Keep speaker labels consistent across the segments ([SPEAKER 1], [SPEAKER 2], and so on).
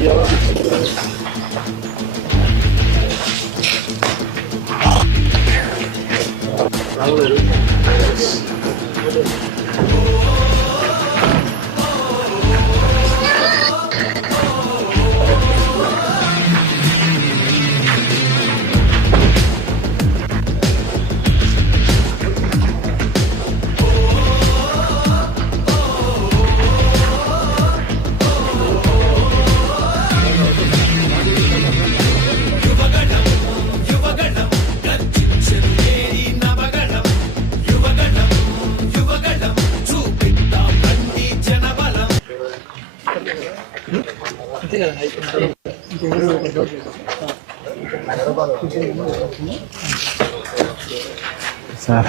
[SPEAKER 1] Sir
[SPEAKER 2] ఎట్లా చేస్తారు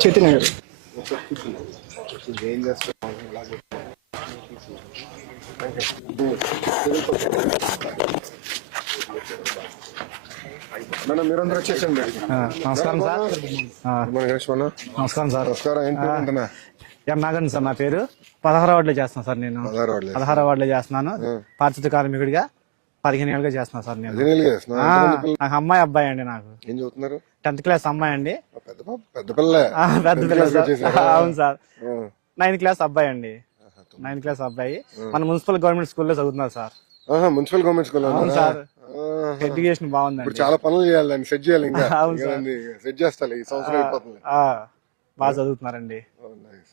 [SPEAKER 1] చైతన్య గారు
[SPEAKER 2] ఏం మేడం మీరందరూ వచ్చేసండి
[SPEAKER 1] నమస్కారం సార్. నమస్కారం సార్.
[SPEAKER 2] నమస్కారం ఏం పేరు ఉంటున్నా?
[SPEAKER 1] ఎం నాగన్ సార్ నా పేరు? పదహారు వార్డులో చేస్తున్నాను సార్ నేను.
[SPEAKER 2] పదహారు
[SPEAKER 1] వార్డులో చేస్తున్నాను. పారిశుద్ధ కార్మికుడిగా పదిహేను ఏళ్ళుగా చేస్తున్నాను సార్ నేను.
[SPEAKER 2] చేస్తున్నా.
[SPEAKER 1] నాకు అమ్మాయి అబ్బాయి అండి నాకు.
[SPEAKER 2] ఏం చదువుతున్నారు?
[SPEAKER 1] టెన్త్ క్లాస్ అమ్మాయి అండి.
[SPEAKER 2] పెద్ద పిల్ల
[SPEAKER 1] పెద్ద పిల్ల? అవును సార్. నైన్త్ క్లాస్ అబ్బాయి అండి. నైన్త్ క్లాస్ అబ్బాయి. మన మున్సిపల్ గవర్నమెంట్ స్కూల్లో చదువుతున్నారు సార్.
[SPEAKER 2] మున్సిపల్ గవర్నమెంట్ స్కూల్
[SPEAKER 1] అవును సార్. ఎడ్యుకేషన్
[SPEAKER 2] ఇప్పుడు
[SPEAKER 1] బాగుందండి
[SPEAKER 2] చాలా పనులు చేయాలి సెట్ చేయాలి ఇంకా. సెట్ చేస్తాలి ఈ సంవత్సరం
[SPEAKER 1] బాగా చదువుతున్నారండి.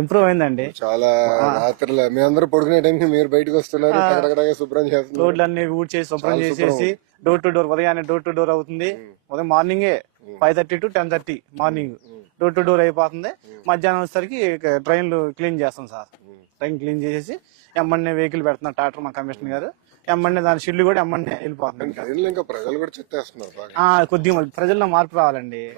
[SPEAKER 1] ఇంప్రూవ్ అయిందండి.
[SPEAKER 2] చాలా రాత్రుల. మీ అందరూ పడుకునే టైంకి మీరు బయటకు వస్తున్నారు టగడగడగా శుభ్రం చేస్తున్నారు.
[SPEAKER 1] రోడ్లన్నీ ఊడ్చేసి శుభ్రం చేసేసి డోర్ టు డోర్ ఉదయాన్నే డోర్ టు డోర్ అవుతుంది. ఉదయం మార్నింగే five thirty to ten thirty morning door to door అయిపోతుంది. మధ్యాహ్నం వచ్చేసరికి ట్రైన్లు క్లీన్ చేస్తాం సార్. ట్రైన్ క్లీన్ చేసేసి ఎమ్మన్నే వెహికల్ పెడుతున్నారు ట్రాక్టర్ మా కమిషనర్ గారు. ఎమ్మన్నే దాని షిల్లు కూడా వెళ్ళిపోతుంది
[SPEAKER 2] ట్రైన్లో ఇంకా ప్రజలు కూడా చెత్తేస్తున్నారు
[SPEAKER 1] కొద్దిగా ప్రజల్లో మార్పు రావాలండి.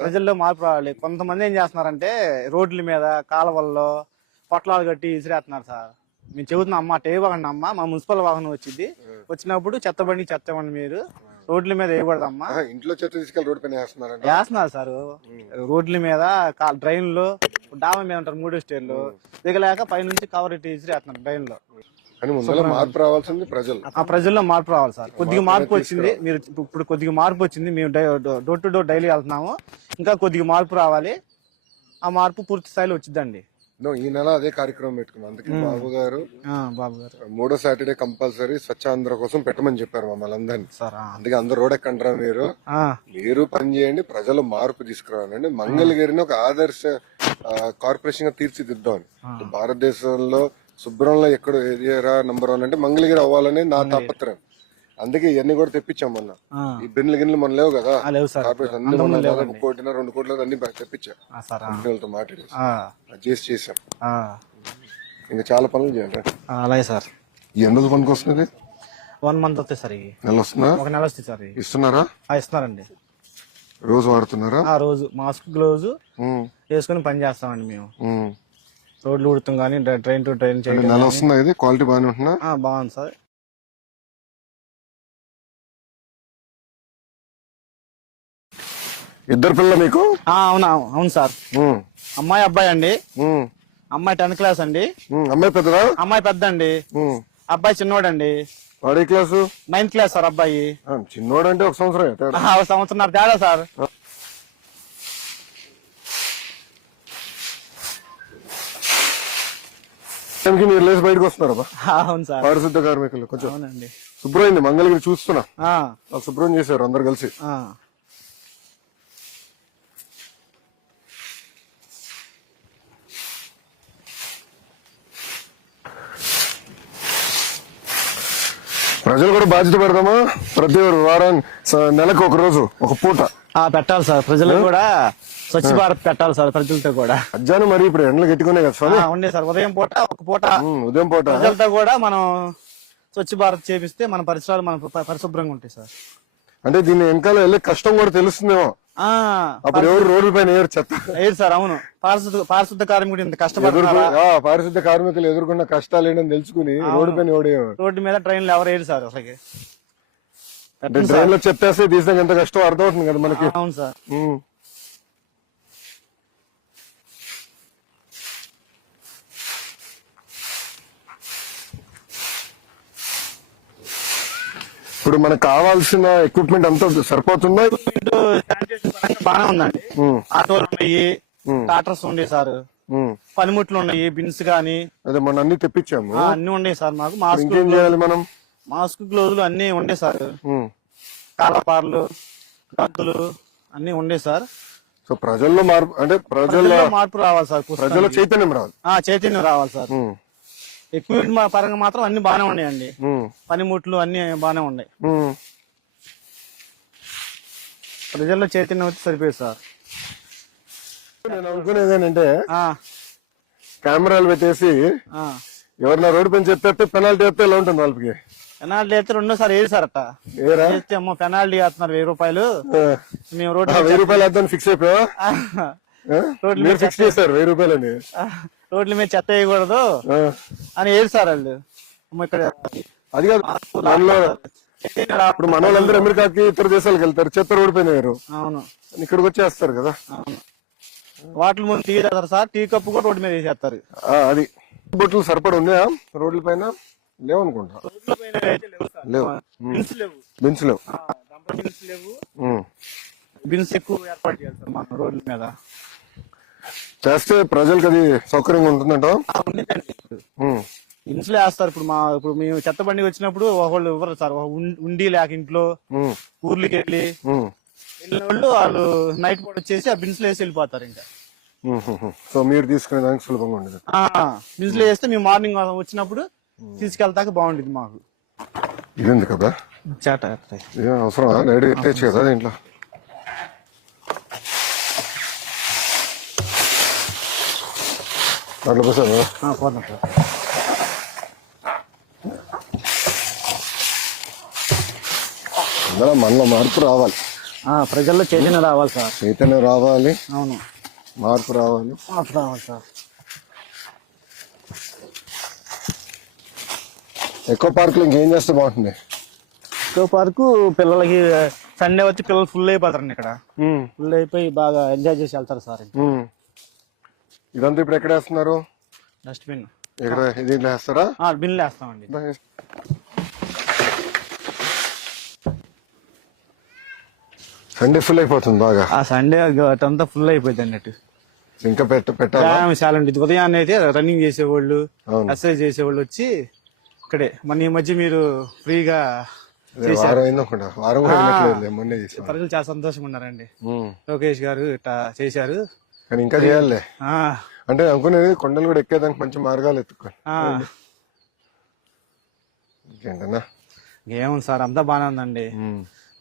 [SPEAKER 1] ప్రజల్లో మార్పు రావాలి. కొంతమంది ఏం చేస్తున్నారంటే రోడ్ల మీద కాలువల్లో పొట్లాలు కట్టి విసిరేస్తున్నారు సార్. మేము చెబుతున్నాం అమ్మ టే వాగండి అమ్మ. మా మున్సిపల్ వాహనం వచ్చింది. వచ్చినప్పుడు చెత్త బండి చెత్త ఇవ్వండి మీరు. రోడ్ల మీద వేయకూడదమ్మా.
[SPEAKER 2] ఇంట్లో చెత్త తీసుకెళ్ళి రోడ్ పైన
[SPEAKER 1] వేస్తున్నారు సార్. రోడ్ల మీద కా- డ్రైన్లు డాబా మీద ఉంటారు మూడో స్టేర్లు. దిగలేక పైనుంచి కవర్ ఇట్టి విసిరేస్తున్నారు డ్రైన్లో
[SPEAKER 2] కానీ మార్పు రావాల్సింది ప్రజలు.
[SPEAKER 1] ఆ ప్రజల్లో మార్పు రావాలి సార్. కొద్దిగా మార్పు వచ్చింది. మీరు ఇప్పుడు కొద్దిగా మార్పు వచ్చింది. మేము డోర్ టు డోర్ డైలీ వెళ్తున్నాము. ఇంకా కొద్దిగా మార్పు రావాలి. ఆ మార్పు పూర్తి స్థాయిలో వచ్చిందండి.
[SPEAKER 2] ఈ నెల అదే కార్యక్రమం పెట్టుకున్నాం. అందుకే బాబు గారు
[SPEAKER 1] బాబు గారు.
[SPEAKER 2] మూడో సాటర్డే కంపల్సరీ స్వచ్ఛాంధ్ర కోసం పెట్టమని చెప్పారు మమ్మల్ని అందరినీ. అందుకే అందరు రోడ్ ఎక్కంటారా మీరు మీరు పని చేయండి ప్రజలు మార్పు తీసుకురావాలండి. మంగళగిరిని ఒక ఆదర్శ కార్పొరేషన్గా తీర్చిదిద్దాం భారతదేశంలో శుభ్రంలో ఎక్కడ ఏరియా నంబర్ వన్ అంటే మంగళగిరి అవ్వాలని నా తాపత్రయం. అందుకే ఇవన్నీ కూడా తెప్పించాం మొన్న. ఈ బిన్లు గిన్నెలు మన లేవు కదా. కార్పొరేషన్ అన్ని మొన్న దాదాపు కోటిన్నర రెండు కోట్ల అన్ని తెప్పించా. కంపెనీలతో మాట్లాడి చేసి చేసాం. ఇంకా చాలా పనులు చేయాలి
[SPEAKER 1] అలాగే సార్.
[SPEAKER 2] ఎన్ని రోజులు పనికి వస్తుంది?
[SPEAKER 1] వన్ మంత్ వస్తాయి సార్
[SPEAKER 2] నెల వస్తుందా?
[SPEAKER 1] ఒక నెల వస్తాయి సార్.
[SPEAKER 2] ఇస్తున్నారా?
[SPEAKER 1] ఆ, ఇస్తున్నారండి.
[SPEAKER 2] రోజు వాడుతున్నారా?
[SPEAKER 1] ఆ రోజు మాస్క్ గ్లోవ్స్
[SPEAKER 2] ఉమ్,
[SPEAKER 1] వేసుకొని పని చేస్తామండి మేము. రోడ్లు ఉడుతాం కానీ ట్రైన్ టు ట్రైన్ చేయడం
[SPEAKER 2] నెల వస్తుందా ఇది? క్వాలిటీ బాగానే ఉంటున్నా
[SPEAKER 1] బాగుంది సార్.
[SPEAKER 2] ఇద్దరు పిల్లలు మీకు?
[SPEAKER 1] అవునా అవును సార్. అమ్మాయి అబ్బాయి అండి. అమ్మాయి టెన్త్ క్లాస్ అండి.
[SPEAKER 2] అమ్మాయి పెద్దరా
[SPEAKER 1] అమ్మాయి పెద్ద అండి. అబ్బాయి చిన్నోడండి.
[SPEAKER 2] వాడే క్లాసు?
[SPEAKER 1] నైన్త్ క్లాస్ సార్ అబ్బాయి.
[SPEAKER 2] చిన్నోడు అంటే ఒక సంవత్సరం
[SPEAKER 1] సంవత్సరం తేడా సార్.
[SPEAKER 2] టైంకి మీరు లేచి బయటకు వస్తున్నారు బా
[SPEAKER 1] ఆ, అవును సార్.
[SPEAKER 2] పారిశుద్ధ కార్మికులు కొంచెం
[SPEAKER 1] అవునండి.
[SPEAKER 2] శుభ్రమైంది మంగళగిరి చూస్తున్నా.
[SPEAKER 1] ఆ,
[SPEAKER 2] వాళ్ళు శుభ్రం చేశారు అందరు కలిసి.
[SPEAKER 1] ఆ.
[SPEAKER 2] ప్రజలు కూడా బాధ్యత పెడదామా? ప్రతి వారం స- నెలకు ఒక రోజు ఒక పూట.
[SPEAKER 1] ఆ, పెట్టాలి సార్. ప్రజలకు కూడా స్వచ్ఛ భారత్ పెట్టాలి సార్ ప్రజలతో కూడా.
[SPEAKER 2] మధ్యాహ్నం మరి ఇప్పుడు ఎండలు గట్టుకునే కదా స్వామి?
[SPEAKER 1] ఆ, ఉండే సార్. ఉదయం పూట ఒక పూట
[SPEAKER 2] ఉదయం పూట.
[SPEAKER 1] ప్రజలతో కూడా మనం స్వచ్ఛ భారత్ చేపిస్తే మన పరిసరాలు మన పరిశుభ్రంగా ఉంటాయి సార్.
[SPEAKER 2] అంటే దీని వెనకాల వెళ్ళే కష్టం కూడా తెలుస్తుందేమో? అప్పుడు ఎవరు రోడ్ల పైన ఏరు చెత్త.
[SPEAKER 1] లేదు సార్ అవును. పారిశుద్ధ పారిశుద్ధ కార్మికుడు ఇంత కష్టపడుతున్నారా?
[SPEAKER 2] పారిశుద్ధ కార్మికులు ఎదుర్కొన్న కష్టాలు ఏంటని తెలుసుకుని రోడ్డు పైన
[SPEAKER 1] రోడ్డు మీద ట్రైన్లు ఎవరు వేయరు సార్ అసలుకి.
[SPEAKER 2] అంటే ట్రైన్లో చెత్తేస్తే తీసాక ఎంత కష్టం అర్థమవుతుంది కదా మనకి.
[SPEAKER 1] అవును సార్.
[SPEAKER 2] ఇప్పుడు మనకు కావాల్సిన ఎక్విప్మెంట్ అంతా సరిపోతుందా?
[SPEAKER 1] బాగానే ఉందండి. ఆటోలు ఉన్నాయి టాటర్స్ ఉన్నాయి సార్. పనిముట్లు ఉన్నాయి బిన్స్ గానీ.
[SPEAKER 2] అదే మొన్న అన్ని తెప్పించాము.
[SPEAKER 1] అన్ని ఉన్నాయి సార్ మాకు. మాస్క్
[SPEAKER 2] చేయాలి మనం?
[SPEAKER 1] మాస్క్ గ్లోజులు అన్ని ఉండే సార్. కాలపార్లు గంతులు అన్ని ఉండే సార్.
[SPEAKER 2] సో ప్రజల్లో మార్పు అంటే ప్రజల
[SPEAKER 1] ప్రజల్లో మార్పు రావాలి సార్
[SPEAKER 2] ప్రజల చైతన్యం
[SPEAKER 1] ఆ, చైతన్యం రావాలి సార్. ఎక్విప్మెంట్ మా పరంగా మాత్రం అన్ని బాగానే ఉన్నాయండి. పనిముట్లు అన్ని బాగానే ఉన్నాయి. ప్రజల్లో చైతన్యం వచ్చి సరిపోయింది సార్.
[SPEAKER 2] నేను అనుకునేది ఏంటంటే
[SPEAKER 1] ఆ,
[SPEAKER 2] కెమెరాలు పెట్టేసి. ఎవరన్నా రోడ్డు పైన చెప్పేస్తే పెనాల్టీ వేస్తే ఎలా ఉంటుంది వాళ్ళకి?
[SPEAKER 1] పెనాల్టీ అయితే వేరు సార్ అట్ట.
[SPEAKER 2] ఏరా?
[SPEAKER 1] వేస్తే అమ్మో పెనాల్టీ వేస్తున్నారు వెయ్యి రూపాయలు. మేము రోడ్డు
[SPEAKER 2] ఆ, వెయ్యి రూపాయలు వేద్దాం ఫిక్స్ అయిపోయా మీరు ఫిక్స్ చేశారు వెయ్యి రూపాయలని.
[SPEAKER 1] రోడ్ల మీద చెత్త వేయకూడదు అని ఏడు సార్ వాళ్ళు. ఇక్కడ
[SPEAKER 2] అది కాదు ఇప్పుడు మన వాళ్ళందరూ అమెరికాకి ఇతర దేశాలకు వెళ్తారు చెత్త రోడ్డు పైన వేరు
[SPEAKER 1] అవును.
[SPEAKER 2] ఇక్కడికి వచ్చేస్తారు కదా.
[SPEAKER 1] అవును. వాటిల ముందు టీ తాగుతారు సార్ టీ కప్పు కూడా రోడ్డు మీద వేసేస్తారు.
[SPEAKER 2] అది. బొట్లు సరిపడ ఉన్నాయా? రోడ్ల పైన
[SPEAKER 1] లేవు సార్.
[SPEAKER 2] లేవు.
[SPEAKER 1] బిన్స్ లేవు. బిన్స్ ఎక్కువ ఏర్పాటు సార్ మన రోడ్ల మీద.
[SPEAKER 2] చేస్తే ప్రజలకు అది సౌకర్యంగా ఉంటుందంట?
[SPEAKER 1] ఉండేదండి ఇంట్లో వేస్తారు ఇప్పుడు మా ఇప్పుడు మేము చెత్త బండి వచ్చినప్పుడు ఒకళ్ళు ఇవ్వరు సార్. ఒక ఉం- ఉండి లేక ఇంట్లో ఊర్లకి వెళ్ళి వెళ్ళిన వాళ్ళు వాళ్ళు నైట్ పూట వచ్చేసి ఆ బిన్స్లో వేసి వెళ్ళిపోతారు ఇంకా.
[SPEAKER 2] సో మీరు తీసుకునే దానికి సులభంగా ఉండదు.
[SPEAKER 1] ఆ బిన్స్లో వేస్తే మేము మార్నింగ్ వచ్చినప్పుడు తీసుకెళ్తాక బాగుండేది మాకు.
[SPEAKER 2] ఇదేంది కదా?
[SPEAKER 1] చేట
[SPEAKER 2] ఇదే అవసరం ఎత్తేచ్చు కదా దీంట్లో? దాంట్లో పోసాను
[SPEAKER 1] పోతాం సార్.
[SPEAKER 2] అందులో మనలో మార్పు రావాలి.
[SPEAKER 1] ఆ, ప్రజల్లో చైతన్యం రావాలి సార్.
[SPEAKER 2] చైతన్యం రావాలి.
[SPEAKER 1] అవును.
[SPEAKER 2] మార్పు రావాలి.
[SPEAKER 1] మార్పు రావాలి సార్.
[SPEAKER 2] ఎక్కువ పార్కులు ఇంకేం చేస్తే బాగుంటుంది?
[SPEAKER 1] ఎక్కువ పార్కు పిల్లలకి సండే వచ్చి పిల్లలు ఫుల్ అయిపోతారండి ఇక్కడ. ఫుల్ అయిపోయి బాగా ఎంజాయ్ చేసి వెళ్తారు సార్.
[SPEAKER 2] ఇదంతా ఇప్పుడు ఎక్కడ వేస్తున్నారు?
[SPEAKER 1] డస్ట్బిన్
[SPEAKER 2] ఇక్కడ ఇది వేస్తారా?
[SPEAKER 1] బిన్లు వేస్తామండి
[SPEAKER 2] సండే ఫుల్ అయిపోతుంది బాగా.
[SPEAKER 1] ఆ సండే అంతా ఫుల్ అయిపోయింది అన్నట్టు
[SPEAKER 2] ఇంకా పెట్ట
[SPEAKER 1] వ్యాయామశాల ఉండేది ఉదయాన్నే అయితే రన్నింగ్ చేసేవాళ్ళు. ఎక్సర్సైజ్ చేసేవాళ్ళు వచ్చి ఇక్కడే. మన ఈ మధ్య మీరు ఫ్రీగా ప్రజలు చాలా సంతోషంగా ఉన్నారండి. లోకేష్ గారు ఇట్లా చేశారు.
[SPEAKER 2] కానీ ఇంకా చేయాలి. అంటే అనుకునేది కొండలు కూడా ఎక్కేదానికి మంచి మార్గాలు ఎత్తుకోండి
[SPEAKER 1] ఆ.
[SPEAKER 2] ఇంకేంటన్నా?
[SPEAKER 1] ఏముంది సార్ అంతా బాగానే ఉందండి.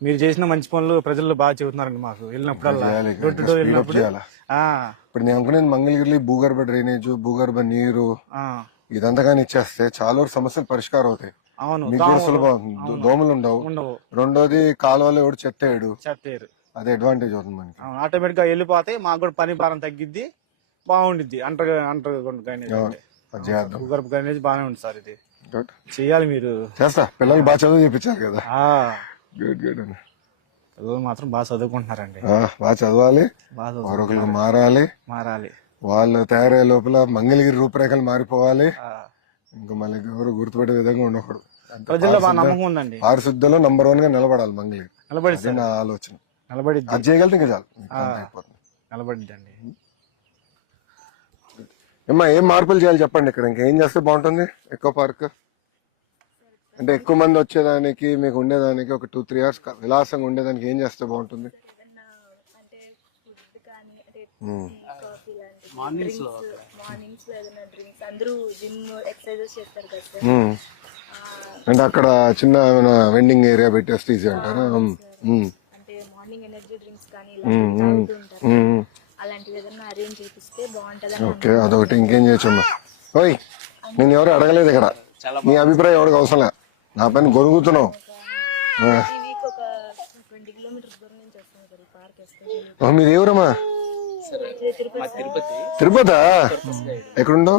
[SPEAKER 1] మీరు చేసిన మంచి పనులు ప్రజలు బాగా చెబుతున్నారండి మాకు. వెళ్ళినప్పుడల్లా. డోర్ టు డోర్ వెళ్ళినప్పుడు.
[SPEAKER 2] ఇప్పుడు నేను అనుకునేది మంగళగిరి భూగర్భ డ్రైనేజ్ భూగర్భ నీరు ఇదంతా కానీ ఇచ్చేస్తే చాలా వరకు సమస్యలు పరిష్కారం అవుతాయి.
[SPEAKER 1] అవును
[SPEAKER 2] సులభం? దోమలు ఉండవు. రెండోది కాలువలో ఎవడు చెత్తేయడు
[SPEAKER 1] చెత్తేరు
[SPEAKER 2] అదే అడ్వాంటేజ్ అవుతుంది మనకి.
[SPEAKER 1] ఆటోమేటిక్గా వెళ్ళిపోతే మాకు కూడా పని భారం తగ్గిద్ది బాగుండిద్ది. అంటర్ అంటర్ భూగర్భ గైనేజ్ బాగానే ఉంది సార్ ఇది.
[SPEAKER 2] గుడ్
[SPEAKER 1] చెయ్యాలి మీరు.
[SPEAKER 2] చేస్తా. పిల్లలు బాగా చదువు చెప్పించారు కదా.
[SPEAKER 1] ఆ.
[SPEAKER 2] గుడ్ గుడ్ అన్న
[SPEAKER 1] పిల్లలు మాత్రం బాగా చదువుకుంటున్నారండి.
[SPEAKER 2] ఆ, బాగా చదవాలి. మరొకరికి మారాలి.
[SPEAKER 1] మారాలి.
[SPEAKER 2] వాళ్ళు తయారయ్యే లోపల మంగళగిరి రూపురేఖలు మారిపోవాలి. ఇంకా మళ్ళీ ఎవరు గుర్తుపెట్టే విధంగా ఉండకూడదు.
[SPEAKER 1] ప్రజల్లో నమ్మకం ఉందండి.
[SPEAKER 2] నంబర్ వన్గా నిలబడాలి మంగళగిరి.
[SPEAKER 1] నిలబడి
[SPEAKER 2] నా ఆలోచన. అది చేయగలితే ఇంకా చాలు. ఇంకా అంతా అయిపోతుంది.
[SPEAKER 1] నిలబడిద్దండి.
[SPEAKER 2] ఏమ్మా ఏం మార్పులు చేయాలి చెప్పండి ఇక్కడ? ఇంకేం చేస్తే బాగుంటుంది? ఎక్కువ పార్క్? అంటే ఎక్కువ మంది వచ్చేదానికి మీకు ఉండేదానికి ఒక టూ త్రీ అవర్స్ విలాసంగా ఉండేదానికి ఏం చేస్తే బాగుంటుంది?
[SPEAKER 3] అంటే ఫుడ్ కానీ అంటే
[SPEAKER 2] ఉమ్.
[SPEAKER 3] కాఫీ లాంటి మార్నింగ్స్ మార్నింగ్స్లో ఏదైనా డ్రింక్స్ అందరూ జిమ్ ఎక్సర్సైజెస్ చేస్తారు కదా సార్.
[SPEAKER 2] ఉమ్. అంటే అక్కడ చిన్న ఏమైనా వెండింగ్ ఏరియా పెట్టేస్తే ఈజీ అంటారా? ఉమ్. ఉమ్.
[SPEAKER 3] అంటే మార్నింగ్ ఎనర్జీ డ్రింక్స్ కానీ ఇలా తాగుతూ ఉంటారు
[SPEAKER 2] ఉమ్.
[SPEAKER 3] అలాంటివి ఏదైనా అరేంజ్ చేపిస్తే బాగుంటదని
[SPEAKER 2] ఓకే అదొకటి ఇంకేం చేయొచ్చమ్మా. ఓయ్ నేను ఎవరు అడగలేదు ఇక్కడ. నీ అభిప్రాయం ఎవరికి అవసరం లే. నా పైన గొరుగుతున్నావు ఆ.
[SPEAKER 3] ఈ వీక్ ఒక ట్వంటీ కిలోమీటర్స్ దూరం నుంచి వస్తాం సార్ ఈ పార్క్ వస్తాం
[SPEAKER 2] ఓ, మీది ఎవరమ్మా?
[SPEAKER 3] తిరుపతి
[SPEAKER 4] తిరుపతి.
[SPEAKER 2] తిరుపతా? ఎక్కడుండో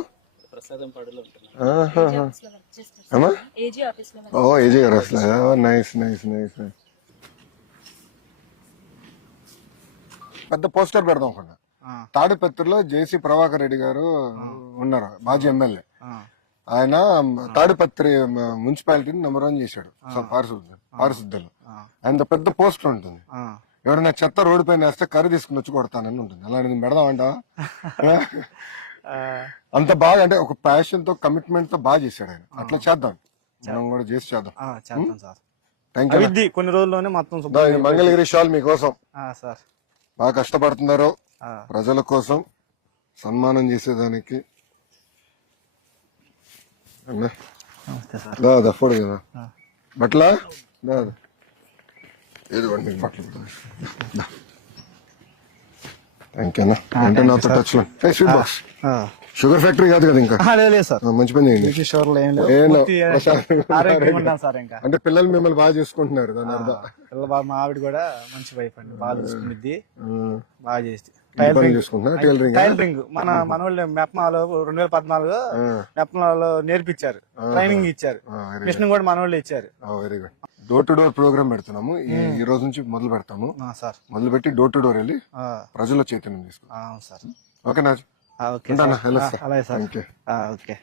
[SPEAKER 4] ప్రసాదం పాడులో ఉంటున్నాం.
[SPEAKER 2] ఆహాహా.
[SPEAKER 3] ఆఫీస్లో వర్క్ చేస్తాం
[SPEAKER 2] అమ్మా?
[SPEAKER 3] ఏజీ ఆఫీస్లో
[SPEAKER 2] ఓ ఏజీ గారు అసలు నైస్ నైస్ నైస్ పెద్ద పోస్టర్ పెడదాం
[SPEAKER 1] ఆ,
[SPEAKER 2] తాడిపత్రిలో జేసీ ప్రభాకర్ రెడ్డి గారు ఉన్నారు మాజీ ఎమ్మెల్యే. ఆయన తాడిపత్రి మున్సిపాలిటీని నెంబర్ వన్ చేశాడు పారిశుద్ధ పారిశుద్ధలో ఆయన పెద్ద పోస్టర్ ఉంటుంది. ఎవరైనా చెత్త రోడ్డు పైన వేస్తే కర్రీ తీసుకుని వచ్చి కొడతానని ఉంటుంది. అలాంటిది పెడదామంట? అంత బాగా అంటే ఒక ప్యాషన్తో కమిట్మెంట్తో బాగా చేశాడు ఆయన. అట్లా చేద్దాం. మనం కూడా చేసి చేద్దాం. థ్యాంక్ యూ
[SPEAKER 1] కొన్ని రోజుల్లోనే మొత్తం
[SPEAKER 2] మంగళగిరి షాల్ మీకోసం.
[SPEAKER 1] సార్.
[SPEAKER 2] బాగా కష్టపడుతున్నారు. ప్రజల కోసం సన్మానం చేసేదానికి. అన్నా,
[SPEAKER 1] నమస్తే సార్.
[SPEAKER 2] దా దా ఫోడు కదా. బట్లా? మీకు బట్టలు థ్యాంక్ యూ అన్న. అంటే నాతో టచ్లో స్వీట్ బాక్స్. షుగర్ ఫ్యాక్టరీ కాదు కదా ఇంకా?
[SPEAKER 1] లేదు సార్.
[SPEAKER 2] మంచి పని చేయండి.
[SPEAKER 1] ఈ షోర్లో ఏం లేదు.
[SPEAKER 2] ఏం లేదు.
[SPEAKER 1] పూర్తి ఆరోగ్యంగా ఉంటాం సార్ ఇంకా.
[SPEAKER 2] అంటే పిల్లలు మిమ్మల్ని బాగా చేసుకుంటున్నారు దాని అర్థం.
[SPEAKER 1] పిల్ల బాగా మా ఆవిడ కూడా మంచి వైఫ్ అండి. బాగా చూసుకునిద్ది
[SPEAKER 2] ఆ,
[SPEAKER 1] బాగా చేసి
[SPEAKER 2] టైలరింగ్.
[SPEAKER 1] టైలరింగ్? మన మన వాళ్ళు మెప్మాలో రెండు వేల పద్నాలుగు మెప్మాలో నేర్పించారు. ట్రైనింగ్ ఇచ్చారు. మిషన్ కూడా మన వాళ్ళు ఇచ్చారు
[SPEAKER 2] very good door to door programme పెడుతున్నాము. ఈ రోజు నుంచి మొదలు పెడతాము.
[SPEAKER 1] సార్.
[SPEAKER 2] మొదలు పెట్టి డోర్ టు డోర్ వెళ్ళి
[SPEAKER 1] ఆ,
[SPEAKER 2] ప్రజల చైతన్యం తీసుకుంటాం. ఓకేనా?
[SPEAKER 1] ఓకే అలాగే సార్ ఓకే